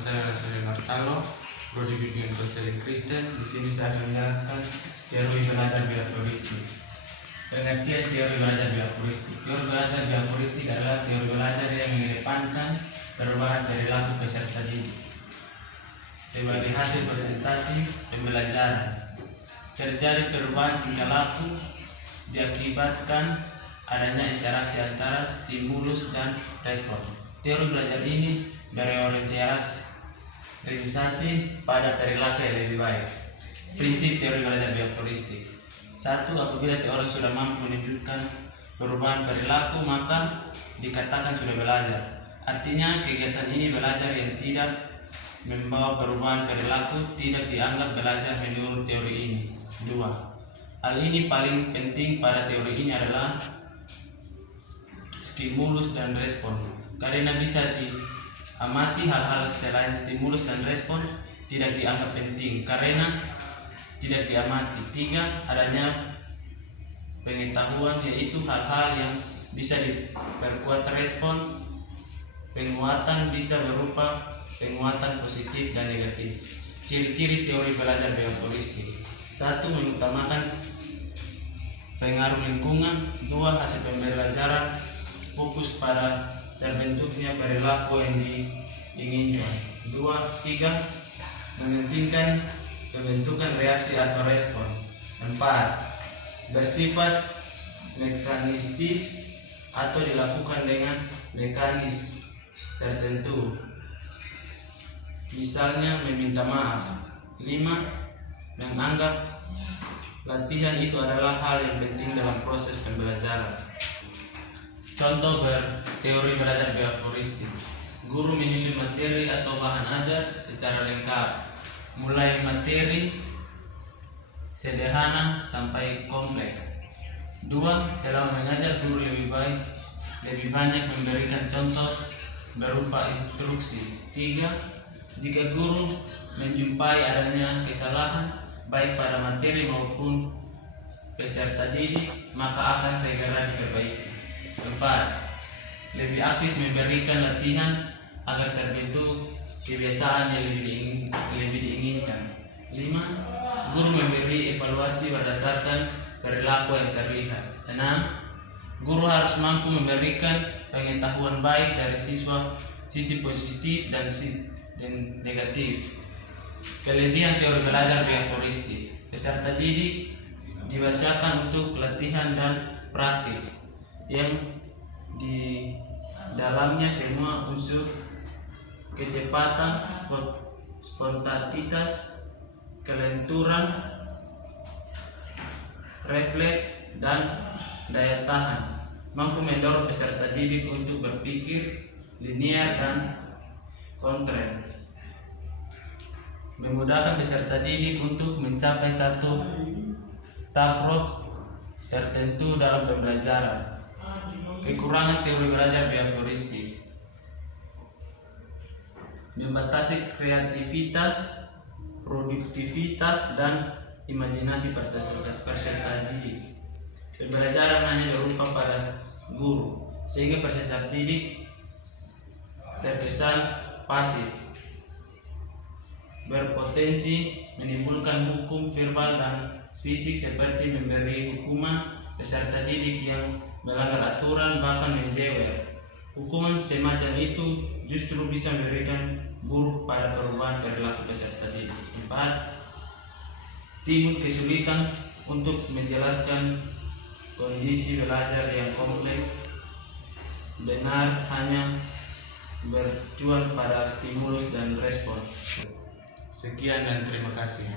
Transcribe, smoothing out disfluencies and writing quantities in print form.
saya Rasul Martalo, Prodi Bimbingan Konseling Kristen. Di sini saya akan menjelaskan teori belajar behavioristi. Pengertian teori belajar behavioristi. Teori belajar behavioristi adalah teori belajar yang mengedepankan perubahan perilaku peserta didik sebagai hasil presentasi pembelajaran. Terjadi perubahan tingkah laku diakibatkan adanya interaksi antara stimulus dan respon. Teori belajar ini berorientasi pada perilaku yang lebih baik. Prinsip teori belajar behavioristi. 1. Apabila seorang sudah mampu menunjukkan perubahan perilaku, maka dikatakan sudah belajar. Artinya kegiatan ini belajar yang tidak membawa perubahan perilaku tidak dianggap belajar menurut teori ini. 2. Hal ini paling penting pada teori ini adalah stimulus dan respon, karena bisa diamati hal-hal selain stimulus dan respon tidak dianggap penting karena tidak diamati. 3. Adanya pengetahuan, yaitu hal-hal yang bisa diperkuat respon. Penguatan bisa berupa penguatan positif dan negatif. Ciri-ciri teori belajar behavioristi. 1. Mengutamakan pengaruh lingkungan. 2. Hasil pembelajaran fokus pada terbentuknya perilaku yang diinginkan. 3. Mementingkan pembentukan reaksi atau respon. 4. Bersifat mekanistis atau dilakukan dengan mekanis tertentu, misalnya meminta maaf. 5. Menganggap latihan itu adalah hal yang penting dalam proses pembelajaran. Contoh teori belajar behavioristi. Guru menyusun materi atau bahan ajar secara lengkap, mulai materi sederhana sampai kompleks. 2. Selama mengajar, guru lebih banyak memberikan contoh berupa instruksi. 3. Jika guru menjumpai adanya kesalahan baik pada materi maupun peserta didik, maka akan segera diperbaiki. 4. Lebih aktif memberikan latihan agar terbentuk kebiasaan yang lebih diinginkan. 5. Guru memberi evaluasi berdasarkan perilaku yang terlihat. 6. Guru harus mampu memberikan pengetahuan baik dari siswa, sisi positif dan negatif. Kelebihan teori belajar behavioristi. Peserta didik dibiasakan untuk latihan dan praktik yang di dalamnya semua unsur kecepatan, spontanitas, kelenturan, refleks, dan daya tahan, mampu mendorong peserta didik untuk berpikir linear dan kontren, memudahkan peserta didik untuk mencapai satu tahap tertentu dalam pembelajaran. Kekurangan teori belajar behavioristi: membatasi kreativitas, produktivitas, dan imajinasi peserta didik. Pembelajaran hanya berupa pada guru, sehingga peserta didik terkesan pasif, berpotensi menimbulkan hukum verbal dan fisik seperti memberi hukuman peserta didik yang melanggar aturan, bahkan menjewer. Hukuman semacam itu justru bisa memberikan buruk pada perubahan perilaku peserta didik. 4. Timbul kesulitan untuk menjelaskan kondisi belajar yang kompleks, benar hanya berjuang pada stimulus dan respon. Sekian dan terima kasih.